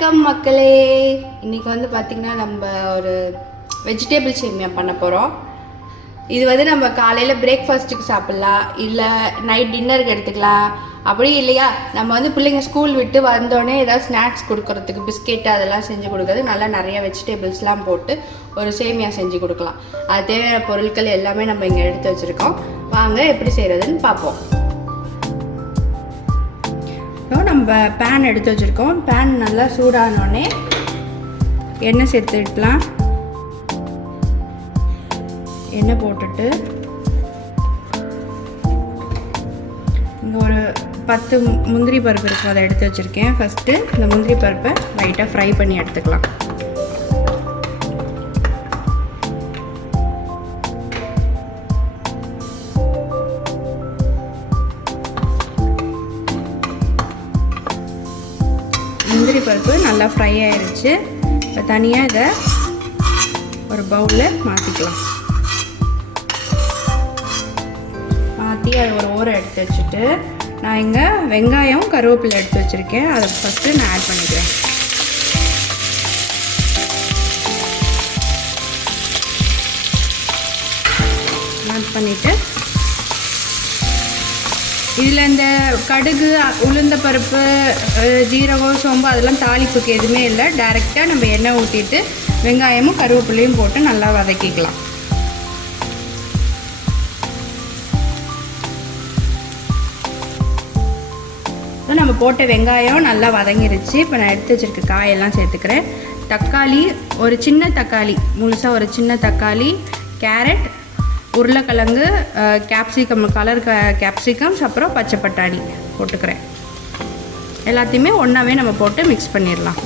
வணக்கம் மக்களே. இன்றைக்கி வந்து பார்த்திங்கன்னா நம்ம ஒரு வெஜிடபிள் சேமியா பண்ண போகிறோம். இது வந்து நம்ம காலையில் பிரேக்ஃபாஸ்ட்டுக்கு சாப்பிட்லாம், இல்லை நைட் டின்னருக்கு எடுத்துக்கலாம். அப்படி இல்லையா நம்ம வந்து பிள்ளைங்க ஸ்கூல் விட்டு வந்தோடனே ஏதாவது ஸ்நாக்ஸ் கொடுக்குறதுக்கு பிஸ்கெட்டு அதெல்லாம் செஞ்சு கொடுக்குறது, நல்லா நிறைய வெஜிடபிள்ஸ்லாம் போட்டு ஒரு சேமியா செஞ்சு கொடுக்கலாம். அது தேவையான பொருட்கள் எல்லாமே நம்ம இங்கே எடுத்து வச்சுருக்கோம். வாங்க எப்படி செய்கிறதுன்னு பார்ப்போம். நம்ம பேன் எடுத்து வச்சுருக்கோம். பேன் நல்லா சூடானோடனே எண்ணெய் சேர்த்துக்கலாம். எண்ணெய் போட்டுட்டு இங்கே ஒரு 10 முந்திரி பருப்பு இருக்கும், அதை எடுத்து வச்சுருக்கேன். ஃபஸ்ட்டு இந்த முந்திரி பருப்பை லைட்டாக ஃப்ரை பண்ணி எடுத்துக்கலாம். முந்திரி பருப்பு நல்லா ஃப்ரை ஆயிடுச்சு. இப்போ தனியாக இதை ஒரு பவுலில் மாற்றிக்கலாம். மாற்றி அதை ஒரு ஓரம் எடுத்து வச்சுட்டு நான் இங்கே வெங்காயம் கருவேப்பிலை எடுத்து வச்சுருக்கேன். அதை ஃபஸ்ட்டு நான் ஆட் பண்ணிக்கிறேன். ஆட் பண்ணிவிட்டு இதில் இந்த கடுகு, உளுந்த பருப்பு, ஜீரகம், சோம்பு அதெல்லாம் தாளிப்புக்கு எதுவுமே இல்லை. டைரெக்டாக நம்ம எண்ணெய் ஊற்றிட்டு வெங்காயமும் கருவேப்பிலையும் போட்டு நல்லா வதக்கிக்கலாம். நம்ம போட்ட வெங்காயம் நல்லா வதங்கிருச்சு. இப்போ நான் எடுத்து வச்சுருக்க காயெல்லாம் சேர்த்துக்கிறேன். தக்காளி, ஒரு சின்ன தக்காளி, முழுசாக ஒரு சின்ன தக்காளி, கேரட், உருளைக்கிழங்கு, கேப்சிகம், கலர் கேப்சிகம்ஸ், அப்புறம் பச்சை பட்டாணி போட்டுக்கிறேன். எல்லாத்தையுமே ஒன்றாவே நம்ம போட்டு மிக்ஸ் பண்ணிடலாம்.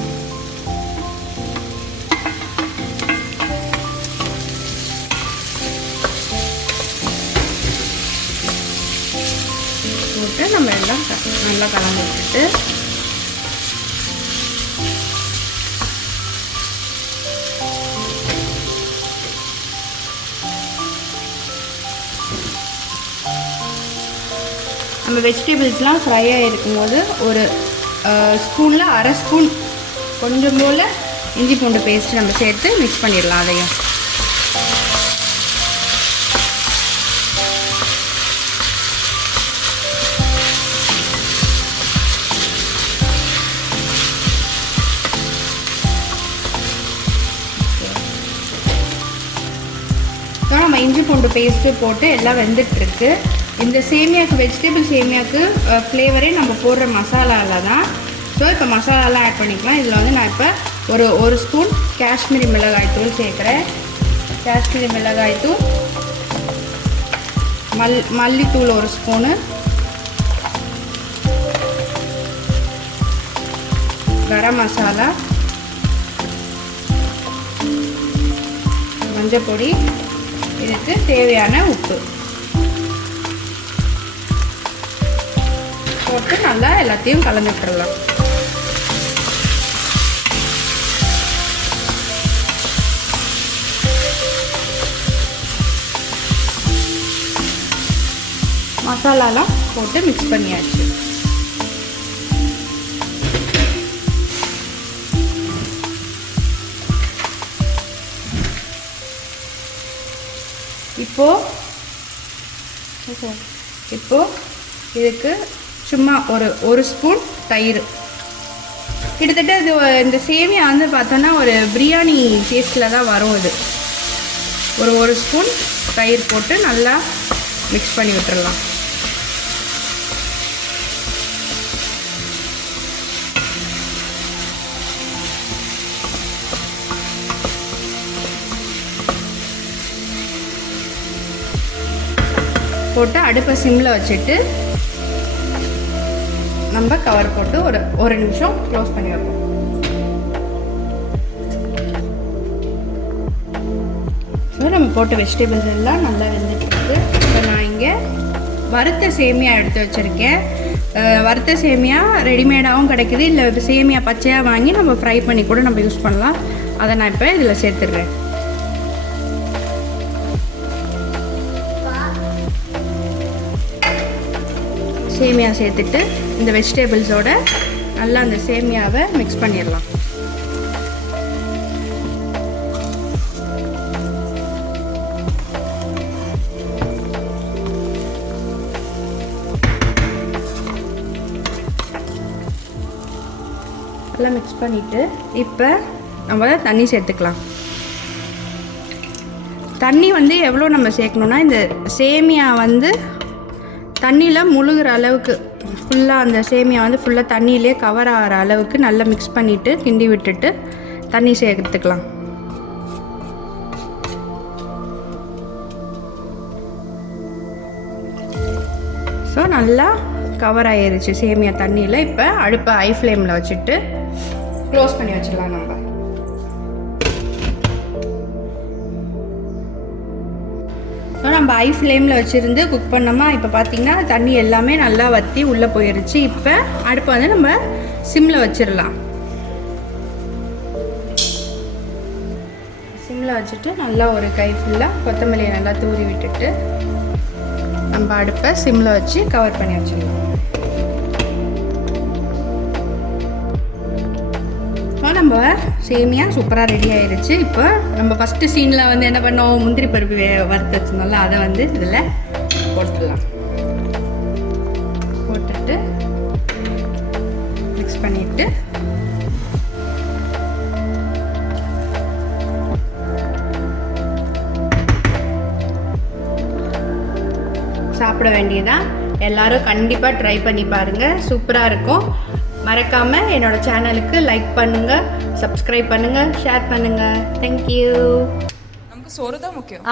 போட்டு நம்ம எல்லாம் நல்லா கலந்து விட்டுட்டு நம்ம வெஜிடபிள்ஸ்லாம் ஃப்ரை ஆகிருக்கும் போது ஒரு ஸ்பூனில் அரை ஸ்பூன் கொஞ்சம் போல் இஞ்சி பூண்டு பேஸ்ட்டு நம்ம சேர்த்து மிக்ஸ் பண்ணிடலாம். அதையும் நம்ம இஞ்சி பூண்டு பேஸ்ட்டு போட்டு எல்லாம் வெந்துட்டுருக்கு. இந்த சேமியாவுக்கு, வெஜிடபிள் சேமியாவுக்கு ஃப்ளேவரே நம்ம போடுற மசாலாவில் தான். ஸோ இப்போ மசாலாலாம் ஆட் பண்ணிக்கலாம். இதில் வந்து நான் இப்போ ஒரு ஸ்பூன் காஷ்மீரி மிளகாய்த்தூள் சேர்க்குறேன். காஷ்மீரி மிளகாய்த்தூள், மல்லித்தூள் ஒரு ஸ்பூனு, கரம் மசாலா, மஞ்சள் பொடி, இதுக்கு தேவையான உப்பு போட்டு நல்லா எல்லாத்தையும் கலந்து விட்டுறலாம். மசாலாலாம் போட்டு மிக்ஸ் பண்ணியாச்சு. இப்போ இதுக்கு சும்மா ஒரு ஸ்பூன் தயிர். கிட்டத்தட்ட இது இந்த சேமியா வந்து பார்த்தோன்னா ஒரு பிரியாணி டேஸ்ட்டில் தான் வரும். இது ஒரு ஸ்பூன் தயிர் போட்டு நல்லா மிக்ஸ் பண்ணி விட்டுறலாம். போட்டு அடுப்பை சிம்மில் வச்சுட்டு நம்ம கவர் போட்டு ஒரு நிமிஷம் க்ளோஸ் பண்ணி வைப்போம். ஸோ நம்ம போட்ட வெஜிடபிள்ஸ் எல்லாம் நல்லா வெந்துட்டுருக்கு. இப்போ நான் இங்கே வறுத்த சேமியா எடுத்து வச்சுருக்கேன். வறுத்த சேமியா ரெடிமேடாகவும் கிடைக்குது, இல்லை சேமியா பச்சையாக வாங்கி நம்ம ஃப்ரை பண்ணி கூட நம்ம யூஸ் பண்ணலாம். அதை நான் இப்போ இதில் சேர்த்துடுறேன். சேமியா சேர்த்துட்டு இந்த வெஜிடபிள்ஸோட நல்லா அந்த சேமியாவை மிக்ஸ் பண்ணிடலாம். எல்லாம் மிக்ஸ் பண்ணிவிட்டு இப்போ நம்ம தண்ணி சேர்த்துக்கலாம். தண்ணி வந்து எவ்வளோ நம்ம சேர்க்கணுன்னா, இந்த சேமியா வந்து தண்ணியில் முழுகிற அளவுக்கு ஃபுல்லாக அந்த சேமியா வந்து ஃபுல்லாக தண்ணியிலே கவர் ஆகிற அளவுக்கு நல்லா மிக்ஸ் பண்ணிவிட்டு கிண்டி விட்டுட்டு தண்ணி சேர்த்துக்கலாம். ஸோ நல்லா கவர் ஆகிருச்சு சேமியா தண்ணியில். இப்போ அடுப்பை ஹை ஃப்ளேமில் வச்சுட்டு க்ளோஸ் பண்ணி வச்சிடலாம். நம்ம ஹை ஃப்ளேமில் வச்சுருந்து குக் பண்ணோமா, இப்போ பார்த்திங்கன்னா தண்ணி எல்லாமே நல்லா வற்றி உள்ளே போயிடுச்சு. இப்போ அடுப்பை வந்து நம்ம சிம்மில் வச்சிடலாம். சிம்மில் வச்சுட்டு நல்லா ஒரு கை ஃபுல்லாக கொத்தமல்லியை நல்லா தூவி விட்டுட்டு நம்ம அடுப்பை சிம்மில் வச்சு கவர் பண்ணி வச்சிடலாம். நம்ம சேமியா சூப்பராக ரெடி ஆயிடுச்சு. இப்போ நம்ம ஃபஸ்ட்டு சீனில் வந்து என்ன பண்ணோம், முந்திரி பருப்பு வறுத்து வச்சுருந்தோம்ல, அதை வந்து இதில் போட்டுடலாம். போட்டுட்டு மிக்ஸ் பண்ணிவிட்டு சாப்பிட வேண்டியதான். எல்லாரும் கண்டிப்பாக ட்ரை பண்ணி பாருங்கள், சூப்பராக இருக்கும். மறக்காமல் என்னோட சேனலுக்கு லைக் பண்ணுங்கள், சப்ஸ்கிரைப் பண்ணுங்கள், ஷேர் பண்ணுங்கள். தேங்க்யூ. நமக்கு சோறு தான் முக்கியம்.